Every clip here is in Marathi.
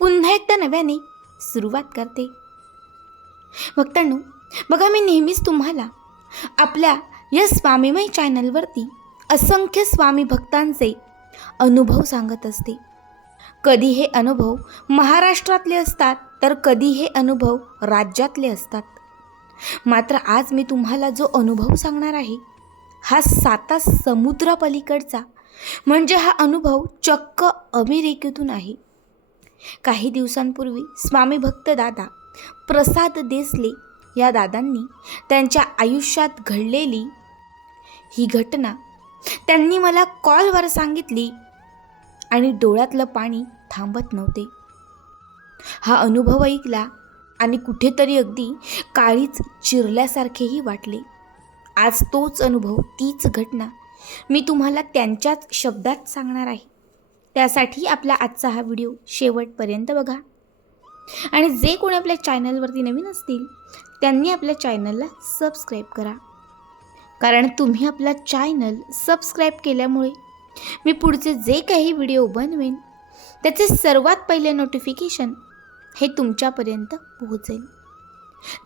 पुन्हा एकदा नव्याने सुरुवात करते. भक्तांनो बघा मी नेहमीच तुम्हाला आपल्या या स्वामीमय चॅनलवरती असंख्य स्वामी भक्तांचे अनुभव सांगत असते. कधी हे अनुभव महाराष्ट्रातले असतात तर कधी हे अनुभव राज्यातले असतात. मात्र आज मी तुम्हाला जो अनुभव सांगणार आहे हा साता समुद्रापलीकडचा म्हणजे हा अनुभव चक्क अमेरिकेतून आहे. काही दिवसांपूर्वी स्वामी भक्त दादा प्रसाद देसले या दादांनी त्यांच्या आयुष्यात घडलेली ही घटना त्यांनी मला कॉलवर सांगितली आणि डोळ्यातलं पाणी थांबत नव्हते. हा अनुभव ऐकला आणि कुठेतरी अगदी काळीच चिरल्यासारखेही वाटले. आज तोच अनुभव तीच घटना मी तुम्हाला त्यांच्याच शब्दात सांगणार आहे. त्यासाठी आपला आजचा हा व्हिडिओ शेवटपर्यंत बघा. आणि जे कोणी आपल्या चॅनलवरती नवीन असतील त्यांनी आपल्या चॅनलला सबस्क्राईब करा. कारण तुम्ही आपला चॅनल सबस्क्राईब केल्यामुळे मी पुढचे जे काही व्हिडिओ बनवेन त्याचे सर्वात पहिले नोटिफिकेशन हे तुमच्यापर्यंत पोहोचेल.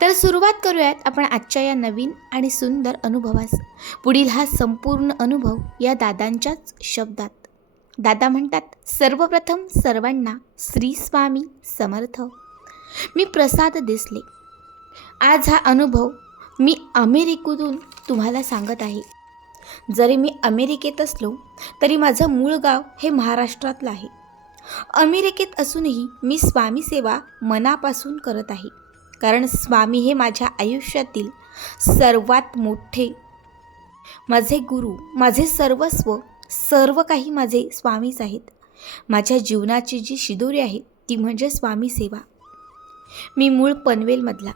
तर सुरुवात करूयात आपण आजच्या या नवीन आणि सुंदर अनुभवास. पुढील हा संपूर्ण अनुभव या दादांच्याच शब्दात. दादा म्हणतात सर्वप्रथम सर्वांना श्री स्वामी समर्थ. मी प्रसाद दिसले. आज हा अनुभव मी अमेरिकेतून तुम्हाला सांगत आहे. जरी मी अमेरिकेत असलो तरी माझं मूळ गाव हे महाराष्ट्रातलं आहे. अमेरिकेत असूनही मी स्वामी सेवा मनापासून करत आहे. कारण स्वामी हे माझ्या आयुष्यातील सर्वात मोठे माझे गुरु माझे सर्वस्व सर्व काही माझे स्वामीच आहेत. माझ्या जीवनाची जी शिदोरी आहे ती म्हणजे स्वामी सेवा. मी मूळ पनवेलमधला.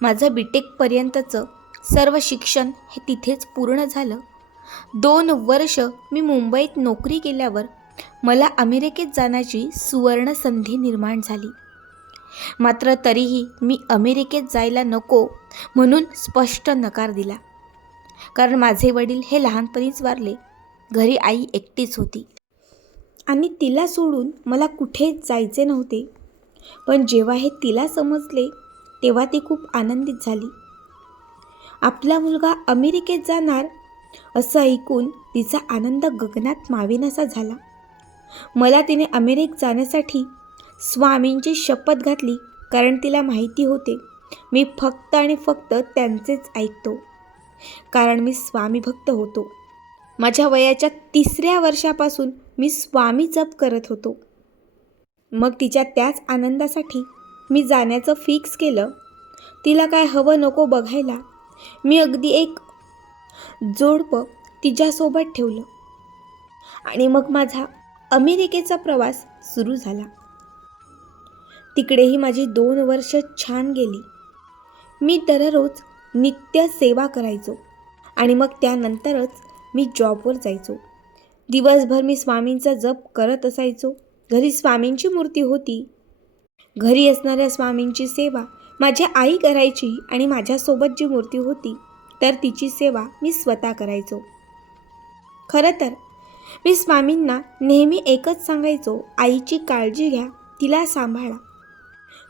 माझं बी टेकपर्यंतचं सर्व शिक्षण हे तिथेच पूर्ण झालं. दोन वर्ष मी मुंबईत नोकरी केल्यावर मला अमेरिकेत जाण्याची सुवर्ण संधी निर्माण झाली. मात्र तरीही मी अमेरिकेत जायला नको म्हणून स्पष्ट नकार दिला. कारण माझे वडील हे लहानपणीच वारले. घरी आई एकटीच होती. आणि तिला सोडून मला कुठेच जायचे नव्हते. पण जेव्हा हे तिला समजले तेव्हा ती खूप आनंदित झाली. आपला मुलगा अमेरिकेत जाणार असं ऐकून तिचा आनंद गगनात मावेनासा झाला. मला तिने अमेरिक जाण्यासाठी स्वामींची शपथ घातली कारण तिला माहिती होते मी फक्त आणि फक्त त्यांचेच ऐकतो. कारण मी स्वामीभक्त होतो. माझ्या वयाच्या तिसऱ्या वर्षापासून मी स्वामी जप करत होतो. मग तिच्या त्याच आनंदासाठी मी जाण्याचं फिक्स केलं. तिला काय हवं नको बघायला मी अगदी एक जोडपं तिच्यासोबत ठेवलं. आणि मग माझा अमेरिकेचा प्रवास सुरू झाला. तिकडेही माझी दोन वर्ष छान गेली. मी दररोज नित्य सेवा करायचो. आणि मग त्यानंतरच मी जॉबवर जायचो. दिवसभर मी स्वामींचा जप करत असायचो. घरी स्वामींची मूर्ती होती. घरी असणाऱ्या स्वामींची सेवा माझी आई करायची आणि माझ्यासोबत जी मूर्ती होती तर तिची सेवा मी स्वतः करायचो. खरं तर मी स्वामींना नेहमी एकच सांगायचो आईची काळजी घ्या तिला सांभाळा.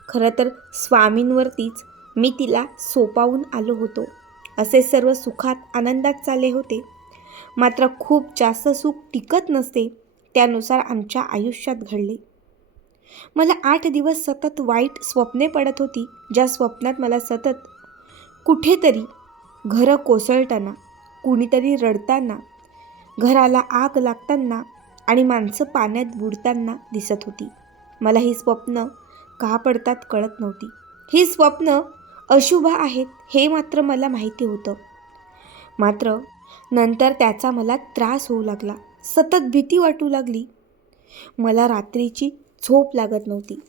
खरं तर स्वामींवरतीच मी तिला सोपावून आलो होतो. असे सर्व सुखात आनंदात चालले होते. मात्र खूप जास्त सुख टिकत नसते त्यानुसार आमच्या आयुष्यात घडले. मला आठ दिवस सतत वाईट स्वप्ने पडत होती ज्या स्वप्नात मला सतत कुठेतरी घरं कोसळताना कुणीतरी रडताना घराला आग लागताना आणि माणसं पाण्यात बुडताना दिसत होती. मला ही स्वप्न का पडतात कळत नव्हती. ही स्वप्न अशुभ आहेत हे मात्र मला माहिती होतं. मात्र नंतर त्याचा मला त्रास होऊ लागला. सतत भीती वाटू लागली. मला रात्रीची झोप लागत नव्हती.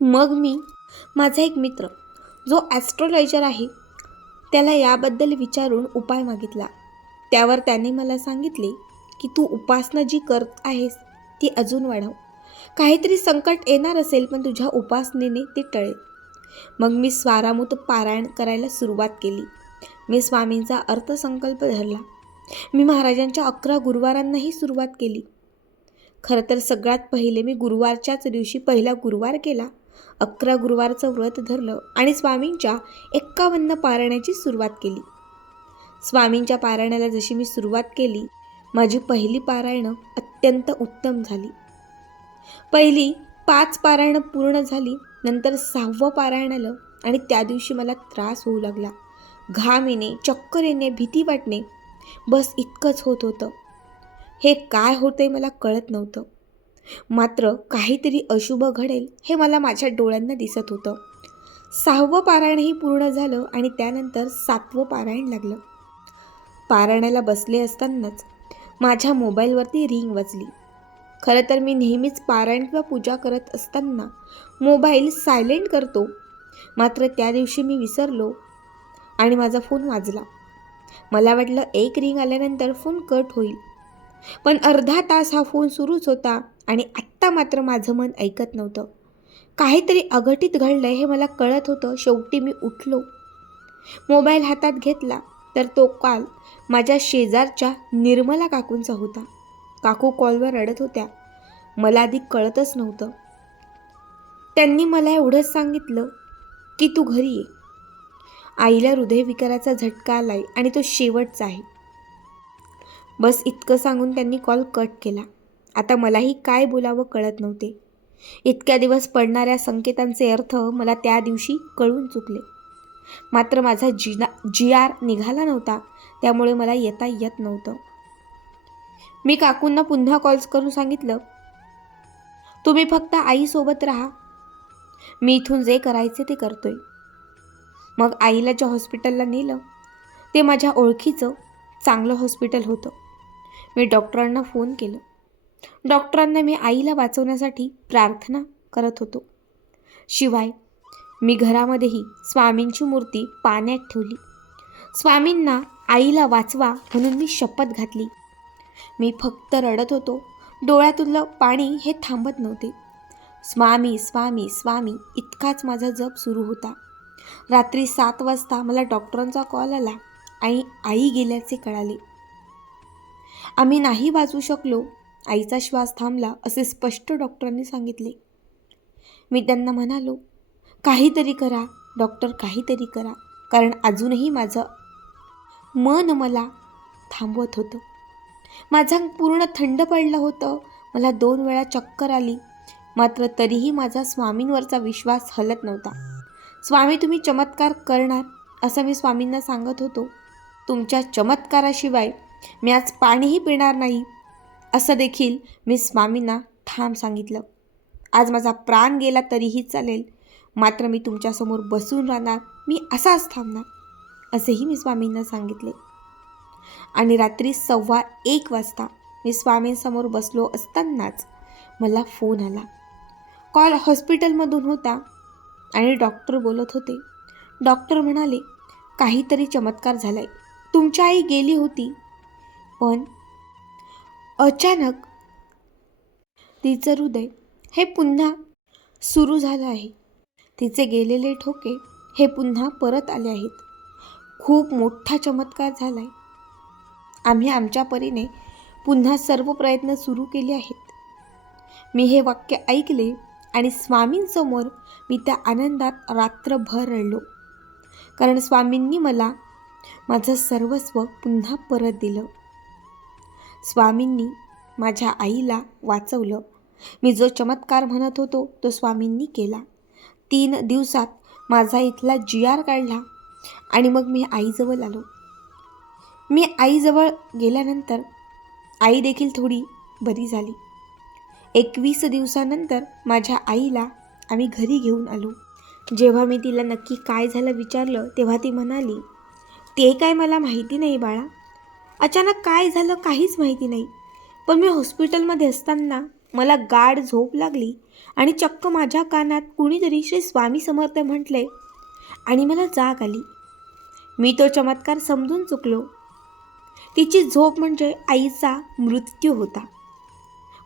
मग मी माझा एक मित्र जो ॲस्ट्रोलॉजर आहे त्याला याबद्दल विचारून उपाय मागितला. त्यावर त्याने मला सांगितले की तू उपासना जी करत आहेस ती अजून वाढव. काहीतरी संकट येणार असेल पण तुझ्या उपासनेने ते टळेल. मग मी स्वारामूत पारायण करायला सुरुवात केली. मी स्वामींचा अर्थसंकल्प धरला. मी महाराजांच्या अकरा गुरुवारांनाही सुरुवात केली. खरं तर सगळ्यात पहिले मी गुरुवारच्याच दिवशी पहिला गुरुवार केला. अकरा गुरुवारचं व्रत धरलं आणि स्वामींच्या एक्कावन्न पारायणाची सुरुवात केली. स्वामींच्या पारायणाला जशी मी सुरुवात केली माझी पहिली पारायणं अत्यंत उत्तम झाली. पहिली पाच पारायणं पूर्ण झाली नंतर सहावं पारायण आलं आणि त्या दिवशी मला त्रास होऊ लागला. घाम येणे चक्कर येणे भीती वाटणे बस इतकंच होत होतं. हे काय होतंय मला कळत नव्हतं. मात्र काहीतरी अशुभ घडेल हे मला माझ्या डोळ्यांना दिसत होतं. सहावं पारायणही पूर्ण झालं आणि त्यानंतर सातवं पारायण लागलं. पारायणाला बसले असतानाच माझ्या मोबाईलवरती रिंग वाजली. खरं तर मी नेहमीच पारायण किंवा पूजा करत असताना मोबाईल सायलेंट करतो. मात्र त्या दिवशी मी विसरलो आणि माझा फोन वाजला. मला वाटलं एक रिंग आल्यानंतर फोन कट होईल. पण अर्धा तास हा फोन सुरूच होता आणि आत्ता मात्र माझं मन ऐकत नव्हतं. काहीतरी अघटित घडलं हे मला कळत होतं. शेवटी मी उठलो. मोबाईल हातात घेतला तर तो कॉल माझ्या शेजारच्या निर्मला काकूंचा होता. काकू कॉलवर रडत होत्या. मला आधी कळतच नव्हतं. त्यांनी मला एवढंच सांगितलं की तू घरी ये. आईला हृदयविकाराचा झटका आलाय आणि तो शेवटचा आहे. बस इतकं सांगून त्यांनी कॉल कट केला. आता मलाही काय बोलावं कळत नव्हते. इतक्या दिवस पडणाऱ्या संकेतांचे अर्थ मला त्या दिवशी कळून चुकले. मात्र माझा जिना जी आर निघाला नव्हता त्यामुळे मला येता येत नव्हतं. मी काकूंना पुन्हा कॉल्स करून सांगितलं तुम्ही फक्त आईसोबत राहा. मी इथून जे करायचे ते करतोय. मग आईला ज्या हॉस्पिटलला नेलं ते माझ्या ओळखीचं चांगलं हॉस्पिटल होतं. मी डॉक्टरांना फोन केलं. डॉक्टरांना मी आईला वाचवण्यासाठी प्रार्थना करत होतो. शिवाय मी घरामध्येही स्वामींची मूर्ती पाण्यात ठेवली. स्वामींना आईला वाचवा म्हणून मी शपथ घातली. मी फक्त रडत होतो. डोळ्यातलं पाणी हे थांबत नव्हते. स्वामी स्वामी स्वामी इतकाच माझा जप सुरू होता. रात्री सात वाजता मला डॉक्टरांचा कॉल आला. आणि आई गेल्याचे कळाले. आम्ही नाही वाचू शकलो. आईचा श्वास थांबला असे स्पष्ट डॉक्टरांनी सांगितले. मी त्यांना म्हणालो काहीतरी करा डॉक्टर काहीतरी करा. कारण अजूनही माझं मन मला थांबवत होतं. माझा पूर्ण थंड पडलं होतं. मला दोन वेळा चक्कर आली. मात्र तरीही माझा स्वामींवरचा विश्वास हलत नव्हता. स्वामी तुम्ही चमत्कार करणार असं मी स्वामींना सांगत होतो. तुमच्या चमत्काराशिवाय मी आज पाणीही पिणार नाही असं देखील मी स्वामींना ठाम सांगितलं. आज माझा प्राण गेला तरीही चालेल मात्र मी तुमच्यासमोर बसून राहणार मी असाच थांबणार असेही मी स्वामींना सांगितले. आणि रात्री सव्वा एक वाजता मी स्वामींसमोर बसलो असतानाच मला फोन आला. कॉल हॉस्पिटलमधून होता आणि डॉक्टर बोलत होते डॉक्टर म्हणाले काहीतरी चमत्कार झालाय. तुमची आई गेली होती. पण अचानक तिचं हृदय हे पुन्हा सुरू झालं आहे. तिचे गेलेले ठोके हे पुन्हा परत आले आहेत. खूप मोठा चमत्कार झाला आहे आम्ही आमच्या परीने पुन्हा सर्व प्रयत्न सुरू केले आहेत. मी हे वाक्य ऐकले आणि स्वामींसमोर मी त्या आनंदात रात्रभर रडलो. कारण स्वामींनी मला माझं सर्वस्व पुन्हा परत दिलं. स्वामींनी माझ्या आईला वाचवलं. मी जो चमत्कार म्हणत होतो तो स्वामींनी केला. तीन दिवसात माझा इथला जी आर काढला आणि मग मी आईजवळ आलो. मी आईजवळ गेल्यानंतर आई देखील थोडी बरी झाली. एकवीस दिवसानंतर माझ्या आईला आम्ही घरी घेऊन आलो. जेव्हा मी तिला नक्की काय झालं विचारलं तेव्हा ती म्हणाली ते काय मला माहिती नाही बाळा. अचानक काय झालं काहीच माहिती नाही. पण मी हॉस्पिटलमध्ये असताना मला गाढ झोप लागली आणि चक्क माझ्या कानात कुणीतरी श्री स्वामी समर्थ म्हटले आणि मला जाग आली. मी तो चमत्कार समजून चुकलो. तिची झोप म्हणजे आईचा मृत्यू होता.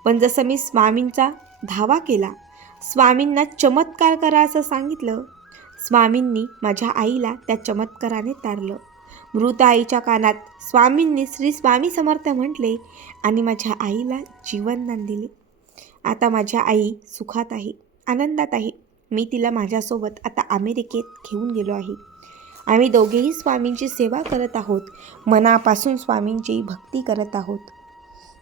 पण जसं मी स्वामींचा धावा केला स्वामींना चमत्कार करा असं सांगितलं स्वामींनी माझ्या आईला त्या चमत्काराने तारलं. मृत आईच्या कानात स्वामींनी श्री स्वामी समर्थ म्हटले आणि माझ्या आईला जीवनदान दिले. आता माझ्या आई सुखात आहे आनंदात आहे. मी तिला माझ्यासोबत आता अमेरिकेत घेऊन गेलो आहे. आम्ही दोघेही स्वामींची सेवा करत आहोत मनापासून स्वामींची भक्ती करत आहोत.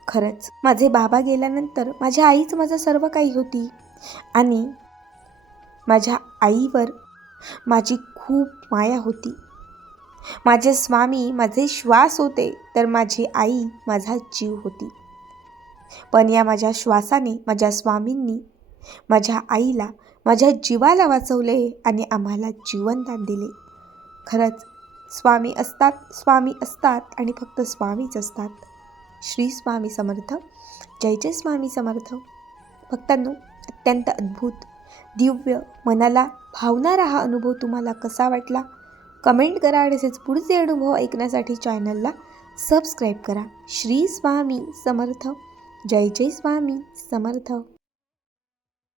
खरंच माझे बाबा गेल्यानंतर माझ्या आईच माझं सर्व काही होती. आणि माझ्या आईवर माझी खूप माया होती. माझे स्वामी माझे श्वास होते तर माझी आई माझा जीव होती. पण या माझ्या श्वासाने माझ्या स्वामींनी माझ्या आईला माझ्या जीवाला वाचवले आणि आम्हाला जीवनदान दिले. खरंच स्वामी असतात स्वामी असतात आणि फक्त स्वामीच असतात. श्री स्वामी समर्थ. जय जय स्वामी समर्थ. भक्तांनो अत्यंत अद्भुत दिव्य मनाला भावणारा हा अनुभव तुम्हाला कसा वाटला? कमेंट करा तसेच असेच पुढचे अनुभव ऐकण्यासाठी चॅनलला सबस्क्राईब करा. श्री स्वामी समर्थ. जय जय स्वामी समर्थ.